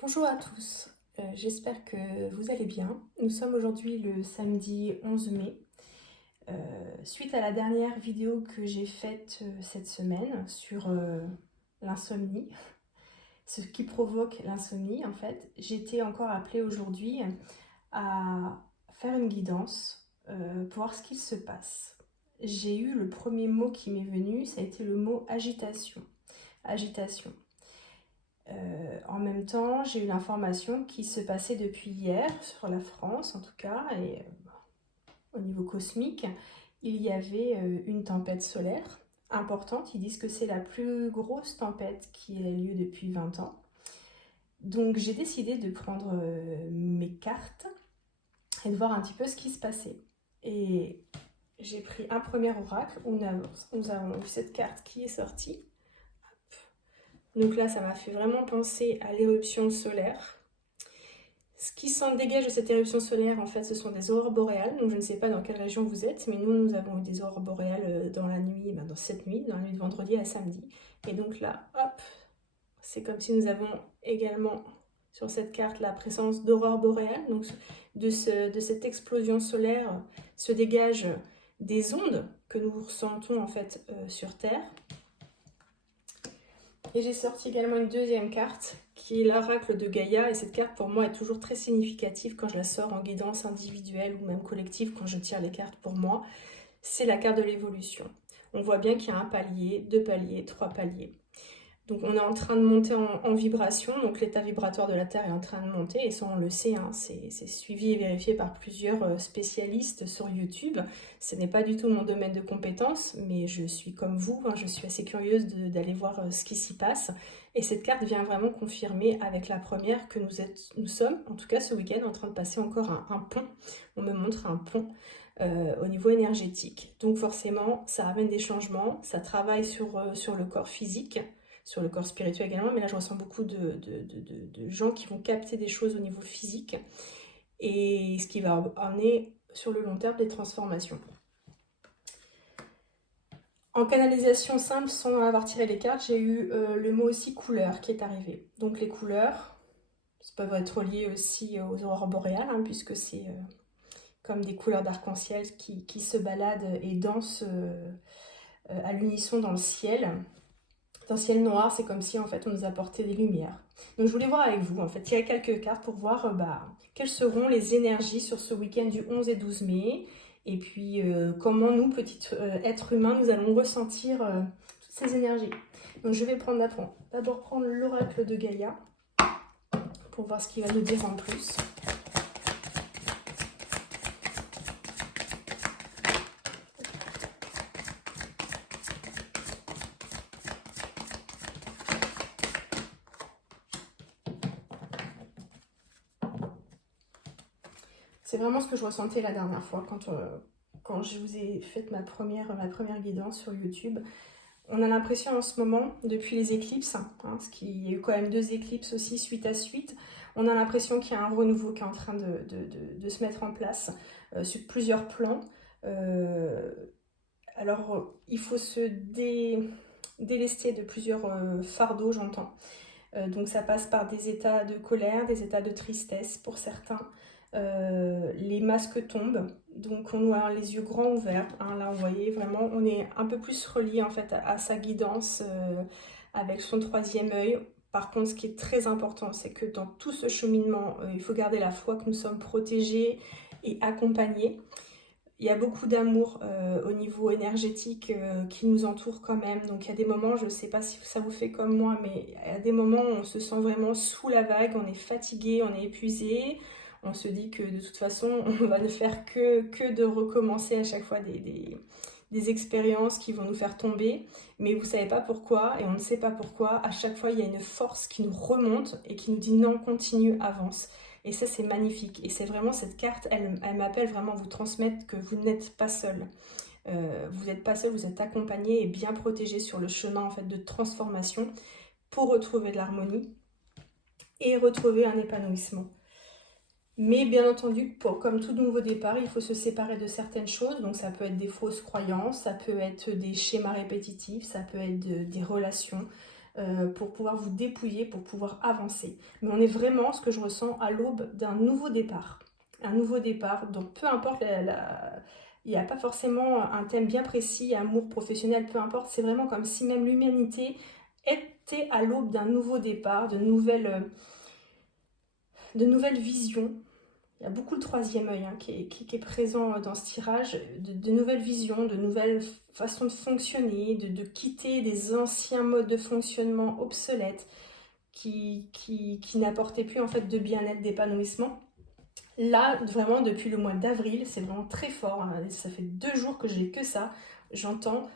Bonjour à tous, j'espère que vous allez bien. Nous sommes aujourd'hui le samedi 11 mai. Suite à la dernière vidéo que j'ai faite cette semaine sur l'insomnie, ce qui provoque l'insomnie en fait, j'ai été encore appelée aujourd'hui à faire une guidance pour voir ce qu'il se passe. J'ai eu le premier mot qui m'est venu, ça a été le mot agitation. Agitation. En même temps, j'ai eu l'information qui se passait depuis hier sur la France, en tout cas, et au niveau cosmique, il y avait une tempête solaire importante. Ils disent que c'est la plus grosse tempête qui ait lieu depuis 20 ans. Donc j'ai décidé de prendre mes cartes et de voir un petit peu ce qui se passait. Et j'ai pris un premier oracle où nous avons eu cette carte qui est sortie. Donc là, ça m'a fait vraiment penser à l'éruption solaire. Ce qui s'en dégage de cette éruption solaire, en fait, ce sont des aurores boréales. Donc je ne sais pas dans quelle région vous êtes, mais nous avons eu des aurores boréales dans la nuit, dans cette nuit, dans la nuit de vendredi à samedi. Et donc là, hop, c'est comme si nous avons également sur cette carte la présence d'aurores boréales. Donc de cette explosion solaire se dégagent des ondes que nous ressentons en fait sur Terre. Et j'ai sorti également une deuxième carte qui est l'oracle de Gaïa. Et cette carte pour moi est toujours très significative quand je la sors en guidance individuelle ou même collective quand je tire les cartes pour moi. C'est la carte de l'évolution. On voit bien qu'il y a un palier, 2 paliers, 3 paliers. Donc on est en train de monter en vibration, donc l'état vibratoire de la Terre est en train de monter, et ça on le sait, hein, c'est suivi et vérifié par plusieurs spécialistes sur YouTube. Ce n'est pas du tout mon domaine de compétence, mais je suis comme vous, hein, je suis assez curieuse d'aller voir ce qui s'y passe. Et cette carte vient vraiment confirmer avec la première que nous sommes, en tout cas ce week-end, en train de passer encore un pont. On me montre un pont. Au niveau énergétique. Donc forcément, ça amène des changements, ça travaille sur le corps physique, sur le corps spirituel également, mais là je ressens beaucoup de gens qui vont capter des choses au niveau physique, et ce qui va amener sur le long terme des transformations. En canalisation simple, sans avoir tiré les cartes, j'ai eu le mot aussi couleur qui est arrivé. Donc les couleurs, ça peuvent être liées aussi aux aurores boréales, hein, puisque c'est comme des couleurs d'arc-en-ciel qui se baladent et dansent à l'unisson dans le ciel. Dans le ciel noir, c'est comme si en fait on nous apportait des lumières. Donc je voulais voir avec vous, en fait, tirer quelques cartes pour voir quelles seront les énergies sur ce week-end du 11 et 12 mai. Et puis comment nous, petits êtres humains, nous allons ressentir toutes ces énergies. Donc je vais d'abord prendre l'oracle de Gaïa pour voir ce qu'il va nous dire en plus. C'est vraiment ce que je ressentais la dernière fois quand je vous ai fait ma première guidance sur YouTube. On a l'impression en ce moment, depuis les éclipses, hein, parce qu'il y a eu quand même 2 éclipses aussi suite à suite, on a l'impression qu'il y a un renouveau qui est en train de se mettre en place sur plusieurs plans. Alors, il faut se délester de plusieurs fardeaux, j'entends. Donc ça passe par des états de colère, des états de tristesse pour certains. Les masques tombent, donc on a les yeux grands ouverts, hein, là vous voyez vraiment on est un peu plus relié en fait à sa guidance avec son 3e œil. Par contre, ce qui est très important, c'est que dans tout ce cheminement, il faut garder la foi que nous sommes protégés et accompagnés. Il y a beaucoup d'amour au niveau énergétique qui nous entoure quand même. Donc il y a des moments, je ne sais pas si ça vous fait comme moi, mais il y a des moments où on se sent vraiment sous la vague, on est fatigué, on est épuisé. On se dit que de toute façon, on va ne faire que de recommencer à chaque fois des expériences qui vont nous faire tomber. Mais vous ne savez pas pourquoi, et on ne sait pas pourquoi. À chaque fois, il y a une force qui nous remonte et qui nous dit non, continue, avance. Et ça, c'est magnifique. Et c'est vraiment cette carte, elle m'appelle vraiment vous transmettre que vous n'êtes pas seul. Vous n'êtes pas seul, vous êtes accompagné et bien protégé sur le chemin en fait de transformation pour retrouver de l'harmonie et retrouver un épanouissement. Mais bien entendu, comme tout nouveau départ, il faut se séparer de certaines choses. Donc ça peut être des fausses croyances, ça peut être des schémas répétitifs, ça peut être des relations. pour pouvoir vous dépouiller, pour pouvoir avancer. Mais on est vraiment, ce que je ressens, à l'aube d'un nouveau départ. Un nouveau départ, donc peu importe il n'y a pas forcément un thème bien précis, amour, professionnel, peu importe, c'est vraiment comme si même l'humanité était à l'aube d'un nouveau départ, de nouvelles visions. Il y a beaucoup le troisième œil qui est présent dans ce tirage, de nouvelles visions, de nouvelles façons de fonctionner, de quitter des anciens modes de fonctionnement obsolètes qui n'apportaient plus en fait de bien-être, d'épanouissement. Là, vraiment, depuis le mois d'avril, c'est vraiment très fort, hein. Ça fait 2 jours que j'ai que ça. J'entends,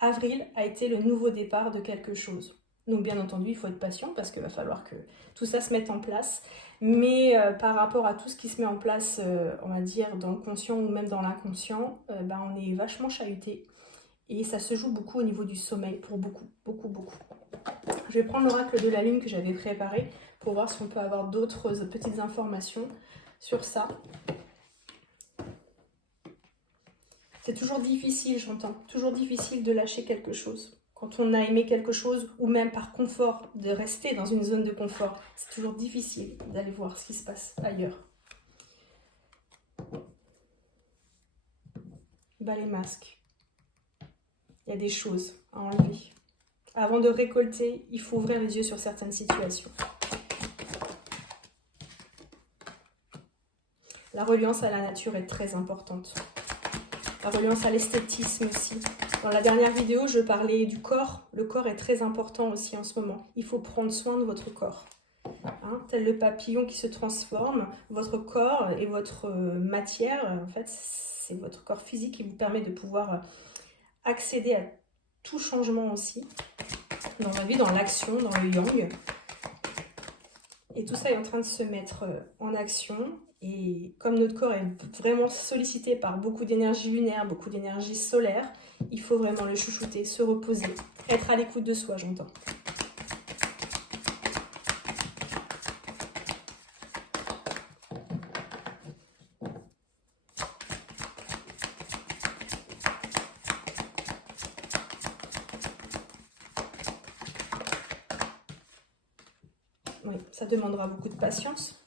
avril a été le nouveau départ de quelque chose. Donc bien entendu, il faut être patient parce qu'il va falloir que tout ça se mette en place. Mais par rapport à tout ce qui se met en place, on va dire, dans le conscient ou même dans l'inconscient, on est vachement chahuté. Et ça se joue beaucoup au niveau du sommeil, pour beaucoup. Je vais prendre l'oracle de la lune que j'avais préparé pour voir si on peut avoir d'autres petites informations sur ça. C'est toujours difficile, j'entends, toujours difficile de lâcher quelque chose. Quand on a aimé quelque chose, ou même par confort, de rester dans une zone de confort, c'est toujours difficile d'aller voir ce qui se passe ailleurs. Les masques. Il y a des choses à enlever. Avant de récolter, il faut ouvrir les yeux sur certaines situations. La reliance à la nature est très importante. La reliance à l'esthétisme aussi. Dans la dernière vidéo, je parlais du corps. Le corps est très important aussi en ce moment. Il faut prendre soin de votre corps. Tel le papillon qui se transforme, votre corps et votre matière, en fait, c'est votre corps physique qui vous permet de pouvoir accéder à tout changement aussi. Dans la vie, dans l'action, dans le yang. Et tout ça est en train de se mettre en action. Et comme notre corps est vraiment sollicité par beaucoup d'énergie lunaire, beaucoup d'énergie solaire, il faut vraiment le chouchouter, se reposer, être à l'écoute de soi, j'entends. Oui, ça demandera beaucoup de patience.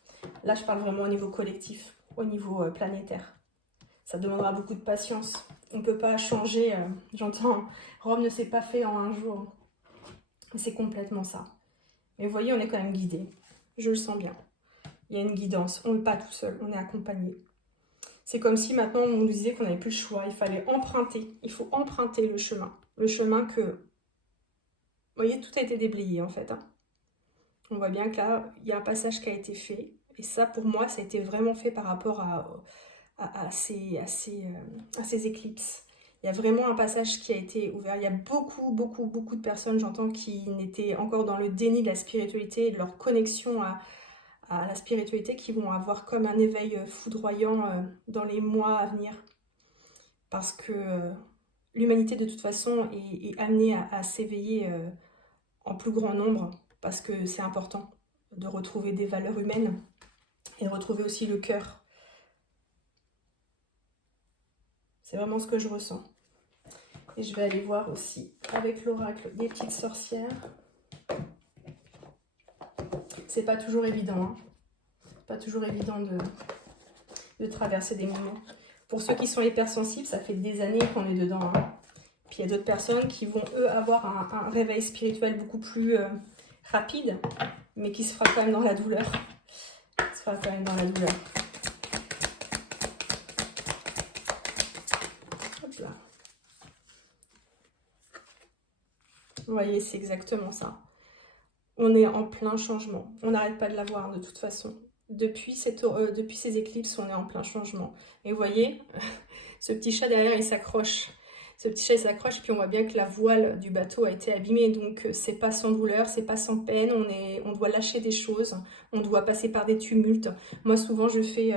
Là, je parle vraiment au niveau collectif, au niveau planétaire. Ça demandera beaucoup de patience. On ne peut pas changer, j'entends, Rome ne s'est pas fait en un jour. C'est complètement ça. Mais vous voyez, on est quand même guidé. Je le sens bien. Il y a une guidance. On n'est pas tout seul, on est accompagné. C'est comme si maintenant on nous disait qu'on n'avait plus le choix. Il fallait emprunter. Il faut emprunter le chemin. Le chemin que... Vous voyez, tout a été déblayé en fait. On voit bien que là, il y a un passage qui a été fait. Et ça, pour moi, ça a été vraiment fait par rapport à ces éclipses. Il y a vraiment un passage qui a été ouvert. Il y a beaucoup de personnes, j'entends, qui n'étaient encore dans le déni de la spiritualité et de leur connexion à la spiritualité, qui vont avoir comme un éveil foudroyant dans les mois à venir. Parce que l'humanité, de toute façon, est amenée à s'éveiller en plus grand nombre, parce que c'est important de retrouver des valeurs humaines et de retrouver aussi le cœur. C'est vraiment ce que je ressens. Et je vais aller voir aussi avec l'oracle des petites sorcières. C'est pas toujours évident. Hein. Pas toujours évident de traverser des moments. Pour ceux qui sont hypersensibles, ça fait des années qu'on est dedans. Hein. Puis il y a d'autres personnes qui vont, eux, avoir un réveil spirituel beaucoup plus rapide, mais qui se fera quand même dans la douleur. Se fera quand même dans la douleur. Hop là. Vous voyez, c'est exactement ça. On est en plein changement. On n'arrête pas de l'avoir de toute façon. Depuis ces éclipses, on est en plein changement. Et vous voyez, ce petit chat derrière, il s'accroche. Ce petit chat, il s'accroche, et puis on voit bien que la voile du bateau a été abîmée. Donc, c'est pas sans douleur, c'est pas sans peine. On doit lâcher des choses. On doit passer par des tumultes. Moi, souvent, je fais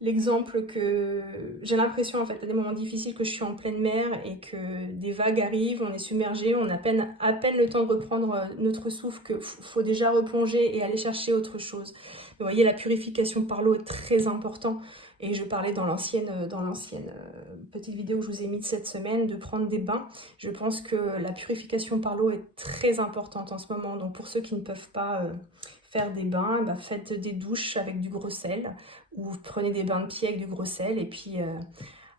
l'exemple que j'ai l'impression, en fait, à des moments difficiles, que je suis en pleine mer et que des vagues arrivent, on est submergé, on a à peine le temps de reprendre notre souffle, qu'il faut déjà replonger et aller chercher autre chose. Vous voyez, la purification par l'eau est très importante. Et je parlais dans l'ancienne petite vidéo que je vous ai mise cette semaine de prendre des bains. Je pense que la purification par l'eau est très importante en ce moment. Donc pour ceux qui ne peuvent pas faire des bains, bah faites des douches avec du gros sel ou prenez des bains de pied avec du gros sel. Et puis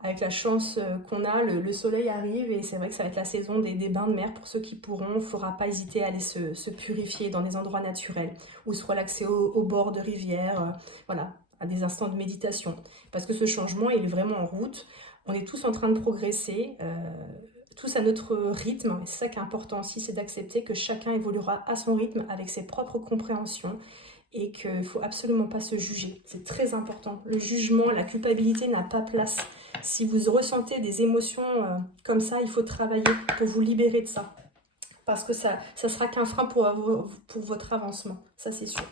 avec la chance qu'on a, le soleil arrive et c'est vrai que ça va être la saison des bains de mer. Pour ceux qui pourront, il ne faudra pas hésiter à aller se purifier dans des endroits naturels ou se relaxer au bord de rivières. Voilà, à des instants de méditation. Parce que ce changement, il est vraiment en route. On est tous en train de progresser, tous à notre rythme. C'est ça qui est important aussi, c'est d'accepter que chacun évoluera à son rythme, avec ses propres compréhensions, et qu'il ne faut absolument pas se juger. C'est très important. Le jugement, la culpabilité n'a pas place. Si vous ressentez des émotions comme ça, il faut travailler pour vous libérer de ça. Parce que ça sera qu'un frein pour votre avancement. Ça, c'est sûr.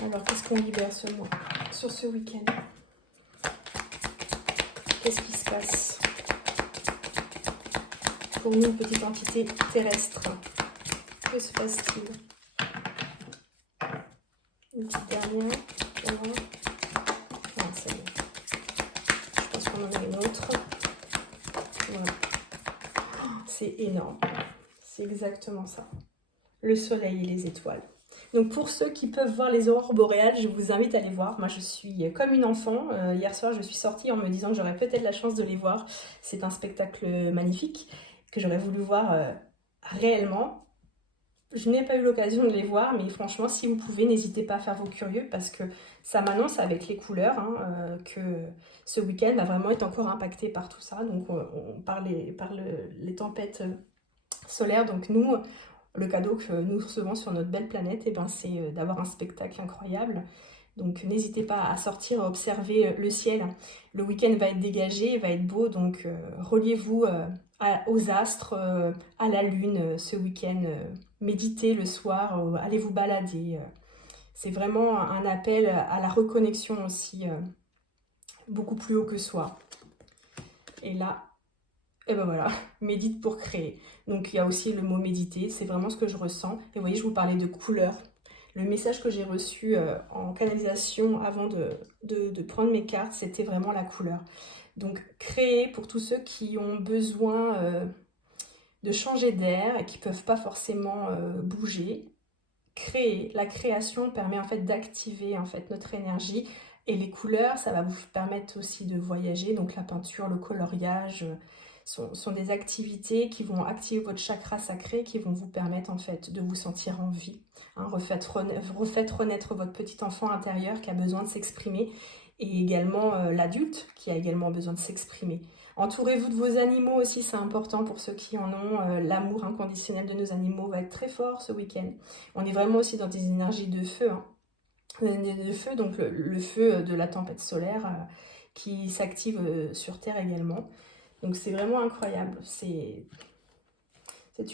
Alors, qu'est-ce qu'on libère ce mois, sur ce week-end? Qu'est-ce qui se passe pour nous, petite entité terrestre? Que se passe-t-il? Une petite dernière. Voilà. Non, c'est bon. Je pense qu'on en a une autre. Voilà. C'est énorme. C'est exactement ça. Le soleil et les étoiles. Donc pour ceux qui peuvent voir les aurores boréales, je vous invite à les voir. Moi je suis comme une enfant. Hier soir je suis sortie en me disant que j'aurais peut-être la chance de les voir. C'est un spectacle magnifique que j'aurais voulu voir réellement. Je n'ai pas eu l'occasion de les voir, mais franchement si vous pouvez, n'hésitez pas à faire vos curieux parce que ça m'annonce avec les couleurs que ce week-end va vraiment être encore impacté par tout ça. Donc on parle les tempêtes solaires. Donc nous, le cadeau que nous recevons sur notre belle planète, eh ben, c'est d'avoir un spectacle incroyable. Donc n'hésitez pas à sortir, à observer le ciel. Le week-end va être dégagé, va être beau, donc reliez-vous aux astres, à la lune ce week-end. Méditez le soir, allez vous balader. C'est vraiment un appel à la reconnexion aussi, beaucoup plus haut que soi. Et là, et ben voilà, médite pour créer. Donc il y a aussi le mot méditer, c'est vraiment ce que je ressens. Et vous voyez, je vous parlais de couleurs. Le message que j'ai reçu en canalisation avant de prendre mes cartes, c'était vraiment la couleur. Donc créer pour tous ceux qui ont besoin de changer d'air et qui ne peuvent pas forcément bouger. Créer, la création permet en fait d'activer en fait notre énergie. Et les couleurs, ça va vous permettre aussi de voyager. Donc la peinture, le coloriage sont des activités qui vont activer votre chakra sacré, qui vont vous permettre en fait de vous sentir en vie. Refaites renaître votre petit enfant intérieur qui a besoin de s'exprimer, et également l'adulte qui a également besoin de s'exprimer. Entourez-vous de vos animaux aussi, c'est important pour ceux qui en ont. L'amour inconditionnel de nos animaux va être très fort ce week-end. On est vraiment aussi dans des énergies de feu, de feu, donc le feu de la tempête solaire qui s'active sur Terre également. Donc c'est vraiment incroyable. C'est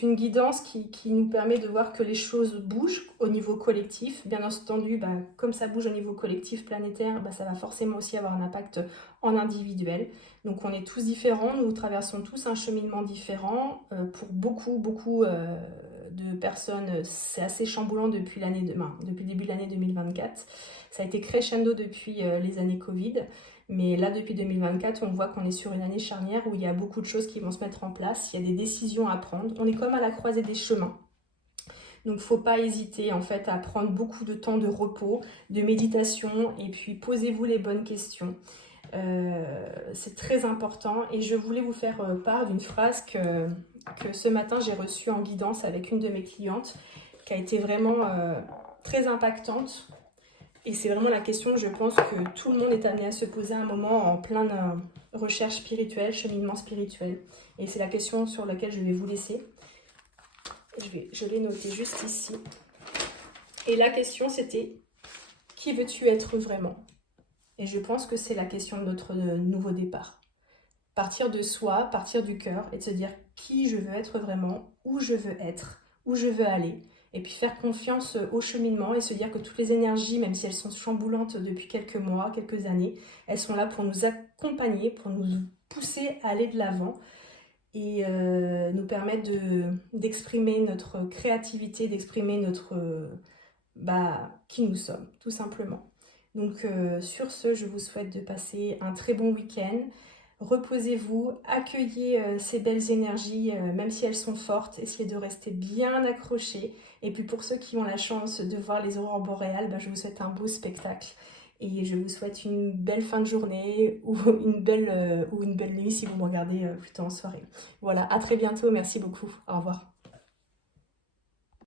une guidance qui nous permet de voir que les choses bougent au niveau collectif. Bien entendu, comme ça bouge au niveau collectif planétaire, ça va forcément aussi avoir un impact en individuel. Donc on est tous différents, nous traversons tous un cheminement différent. Pour beaucoup de personnes, c'est assez chamboulant depuis le début de l'année 2024. Ça a été crescendo depuis les années Covid. Mais là, depuis 2024, on voit qu'on est sur une année charnière où il y a beaucoup de choses qui vont se mettre en place. Il y a des décisions à prendre. On est comme à la croisée des chemins. Donc, il ne faut pas hésiter en fait à prendre beaucoup de temps de repos, de méditation, et puis posez-vous les bonnes questions. C'est très important. Et je voulais vous faire part d'une phrase que ce matin j'ai reçue en guidance avec une de mes clientes, qui a été vraiment très impactante. Et c'est vraiment la question, je pense, que tout le monde est amené à se poser à un moment en pleine recherche spirituelle, cheminement spirituel. Et c'est la question sur laquelle je vais vous laisser. Je l'ai notée juste ici. Et la question, c'était, qui veux-tu être vraiment? Et je pense que c'est la question de notre nouveau départ. Partir de soi, partir du cœur et de se dire qui je veux être vraiment, où je veux être, où je veux aller. Et puis faire confiance au cheminement et se dire que toutes les énergies, même si elles sont chamboulantes depuis quelques mois, quelques années, elles sont là pour nous accompagner, pour nous pousser à aller de l'avant. et nous permettre d'exprimer notre créativité, d'exprimer qui nous sommes, tout simplement. Donc sur ce, je vous souhaite de passer un très bon week-end. Reposez-vous, accueillez ces belles énergies, même si elles sont fortes, essayez de rester bien accrochés. Et puis pour ceux qui ont la chance de voir les aurores boréales, je vous souhaite un beau spectacle. Et je vous souhaite une belle fin de journée ou une belle nuit si vous me regardez plutôt en soirée. Voilà, à très bientôt, merci beaucoup, au revoir.